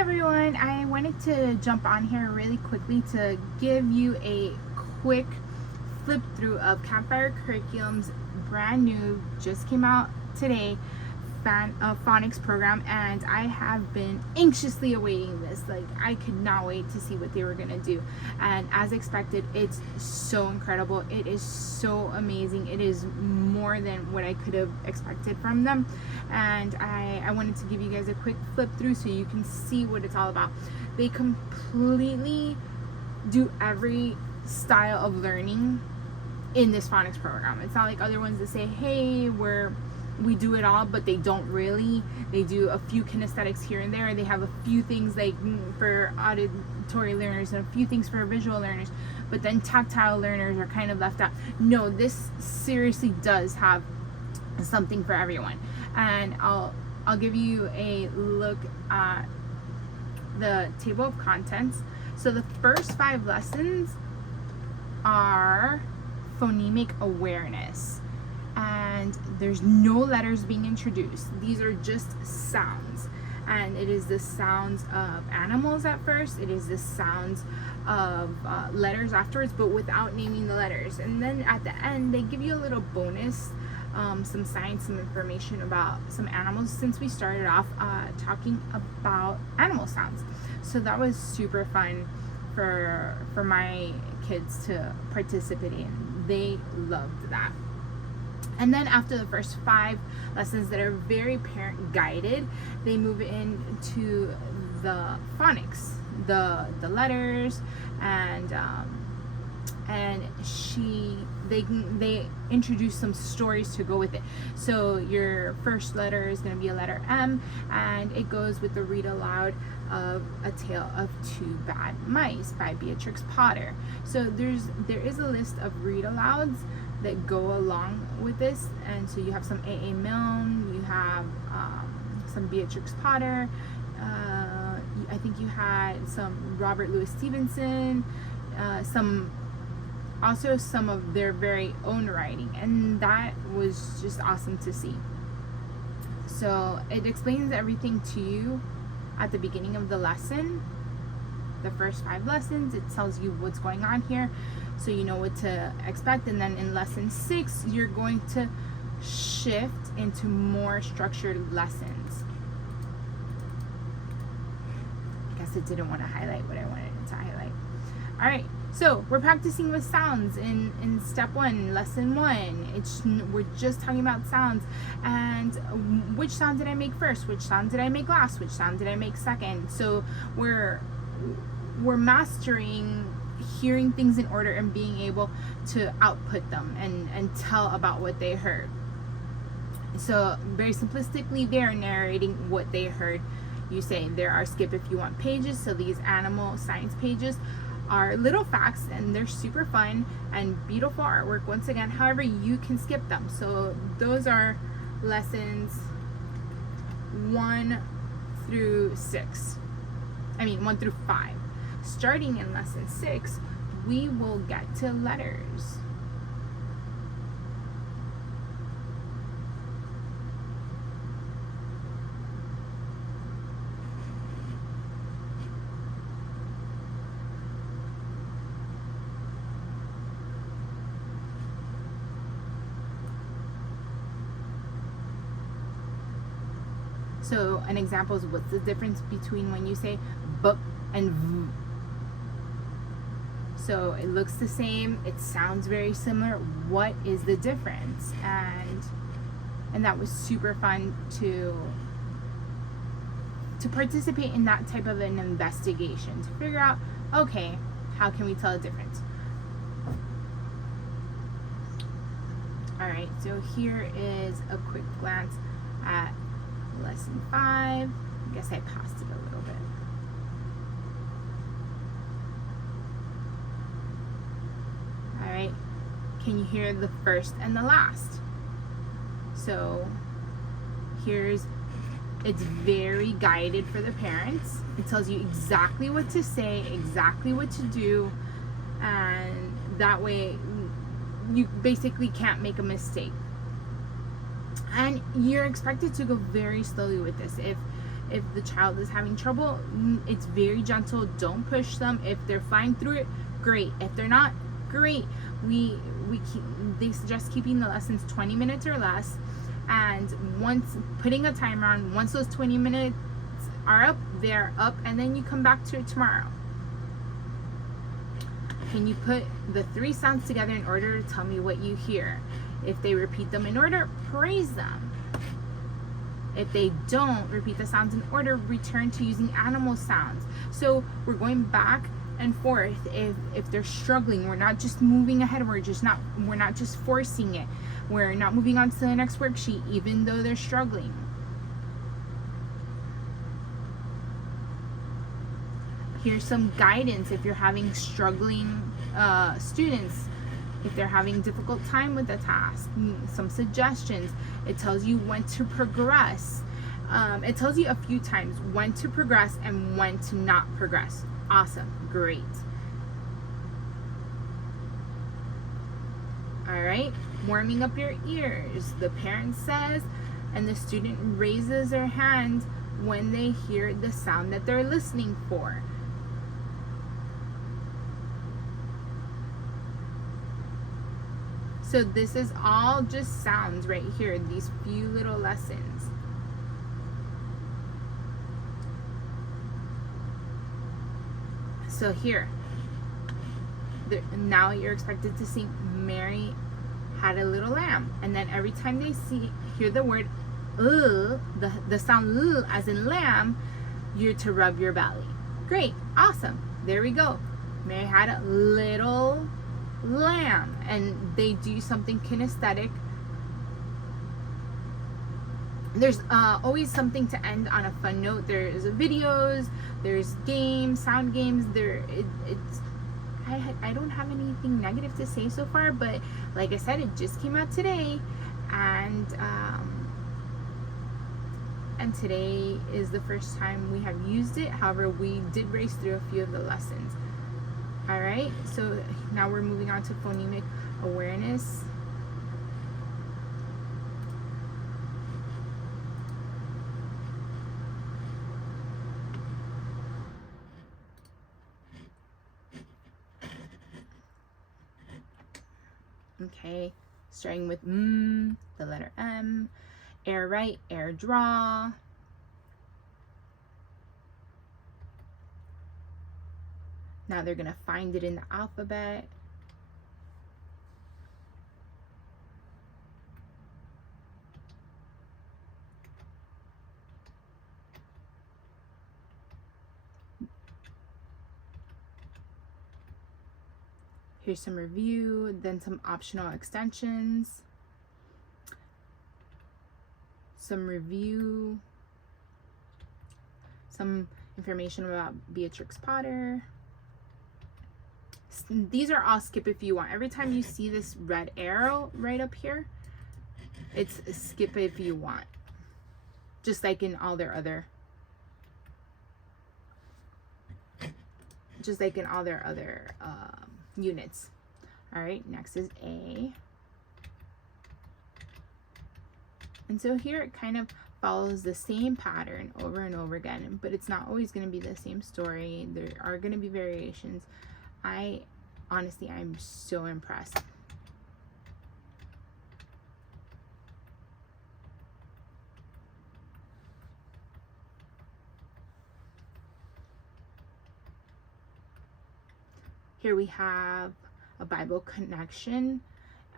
everyone, I wanted to jump on here really quickly to give you a quick flip through of Campfire Curriculum's brand new, just came out today, phonics program, and I have been anxiously awaiting this. Like, I could not wait to see what they were gonna do, and as expected, it's so incredible. It is so amazing. It is more than what I could have expected from them, and I wanted to give you guys a quick flip through so you can see what it's all about. They completely do every style of learning in this phonics program. It's not like other ones that say, hey, we do it all, but they don't really. They do a few kinesthetics here and there. They have a few things like for auditory learners and a few things for visual learners, but then tactile learners are kind of left out. No, this seriously does have something for everyone. And I'll give you a look at the table of contents. So the first 5 lessons are phonemic awareness, and there's no letters being introduced. These are just sounds, and it is the sounds of animals at first, it is the sounds of letters afterwards, but without naming the letters. And then at the end they give you a little bonus, some science, some information about some animals, since we started off talking about animal sounds. So that was super fun for my kids to participate in. They loved that. And then after the first 5 lessons that are very parent guided, they move into the phonics, the letters, and they introduce some stories to go with it. So your first letter is going to be a letter M, and it goes with the read aloud of A Tale of Two Bad Mice by Beatrix Potter. So there is a list of read alouds that go along with this, and so you have some A.A. Milne, you have some Beatrix Potter, I think you had some Robert Louis Stevenson, some of their very own writing, and that was just awesome to see. So it explains everything to you at the beginning of the lesson. The first 5 lessons, it tells you what's going on here, so you know what to expect. And then in lesson 6, you're going to shift into more structured lessons. I guess it didn't want to highlight what I wanted it to highlight. All right, so we're practicing with sounds in step 1, lesson 1. We're just talking about sounds, and which sound did I make first, which sound did I make last, which sound did I make second. So we're mastering hearing things in order and being able to output them and tell about what they heard. So very simplistically, they're narrating what they heard. You say there are skip if you want pages. So these animal science pages are little facts, and they're super fun and beautiful artwork once again. However, you can skip them. So those are lessons 1 through 5. Starting in lesson 6, we will get to letters. So an example is, what's the difference between when you say b and v? So it looks the same, it sounds very similar. What is the difference? And that was super fun to participate in that type of an investigation, to figure out, okay, how can we tell the difference? All right, so here is a quick glance at lesson 5. I guess I passed it a little bit. All right, can you hear the first and the last? So it's very guided for the parents. It tells you exactly what to say, exactly what to do, and that way you basically can't make a mistake. And you're expected to go very slowly with this. If the child is having trouble, it's very gentle. Don't push them. If they're flying through it, great. If they're not, great. They suggest keeping the lessons 20 minutes or less, and once putting a timer on, once those 20 minutes are up, they're up, and then you come back to it tomorrow. Can you put the 3 sounds together in order to tell me what you hear? If they repeat them in order, praise them. If they don't repeat the sounds in order, return to using animal sounds. So we're going back and forth. If they're struggling, we're not just moving ahead, we're not just forcing it. We're not moving on to the next worksheet even though they're struggling. Here's some guidance if you're having struggling students, if they're having difficult time with the task. Some suggestions. It tells you when to progress. It tells you a few times when to progress and when to not progress. Awesome. Great. All right. Warming up your ears. The parent says, and the student raises their hand when they hear the sound that they're listening for. So this is all just sounds right here, these few little lessons. So here, now you're expected to sing Mary Had a Little Lamb. And then every time they hear the word the sound as in lamb, you're to rub your belly. Great, awesome, there we go. Mary had a little lamb, and they do something kinesthetic. There's always something to end on a fun note. There's videos, there's games, sound games. I don't have anything negative to say so far, but like I said, it just came out today, and today is the first time we have used it. However, we did race through a few of the lessons. All right, so now we're moving on to phonemic awareness. Okay, starting with the letter M, air right, air draw. Now they're gonna find it in the alphabet. Here's some review, then some optional extensions. Some review. Some information about Beatrix Potter. These are all skip if you want. Every time you see this red arrow right up here, it's skip if you want. Just like in all their other units. All right, next is A. And so here it kind of follows the same pattern over and over again, but it's not always going to be the same story. There are going to be variations. Honestly, I'm so impressed. Here we have a Bible connection.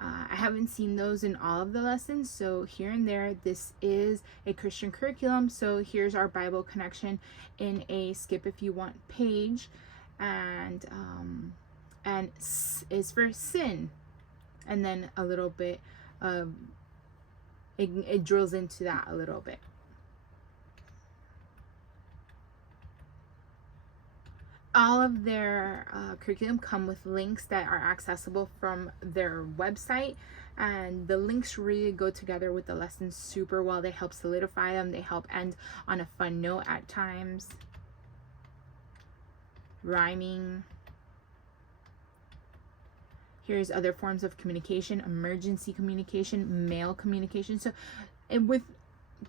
I haven't seen those in all of the lessons, so here and there, this is a Christian curriculum. So here's our Bible connection in a skip if you want page, and S is for sin, and then a little bit of it drills into that a little bit. All of their curriculum come with links that are accessible from their website, and the links really go together with the lessons super well. They help solidify them. They help end on a fun note at times. Rhyming. Here's other forms of communication: emergency communication, mail communication. So, and with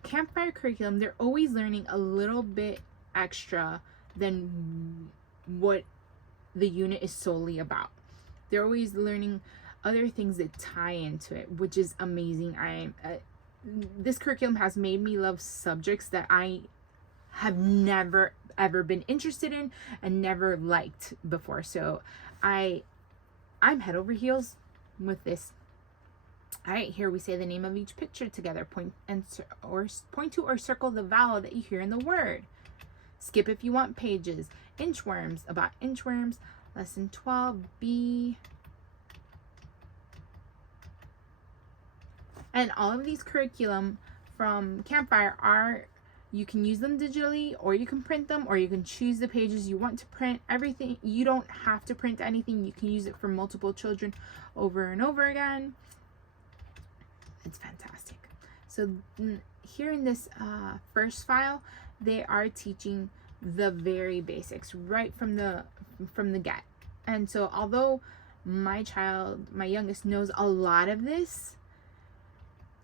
Campfire curriculum, they're always learning a little bit extra than what the unit is solely about. They're always learning other things that tie into it, which is amazing. This curriculum has made me love subjects that I have never ever been interested in and never liked before. So I'm head over heels with this. All right, here we say the name of each picture together. Point to or circle the vowel that you hear in the word. Skip if you want pages. Inchworms, about inchworms. Lesson 12B. And all of these curriculum from Campfire are, you can use them digitally, or you can print them, or you can choose the pages you want to print. Everything, you don't have to print anything. You can use it for multiple children over and over again. It's fantastic. So here in this first file, they are teaching the very basics right from the get. And so although my youngest, knows a lot of this,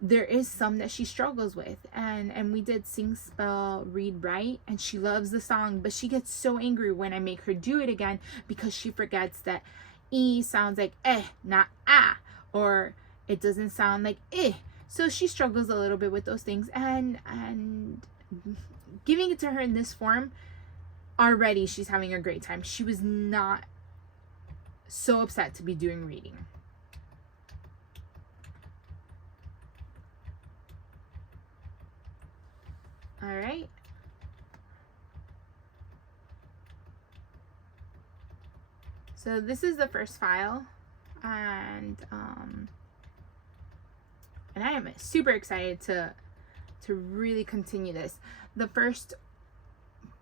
there is some that she struggles with. And we did sing, spell, read, write, and she loves the song, but she gets so angry when I make her do it again because she forgets that E sounds like eh, not ah, or it doesn't sound like eh. So she struggles a little bit with those things, and giving it to her in this form, already she's having a great time. She was not so upset to be doing reading. All right. So this is the first file, and I am super excited to really continue this. The first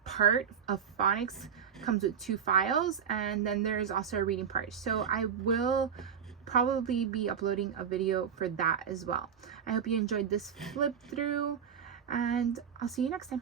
part of phonics comes with 2 files, and then there's also a reading part. So I will probably be uploading a video for that as well. I hope you enjoyed this flip through, and I'll see you next time.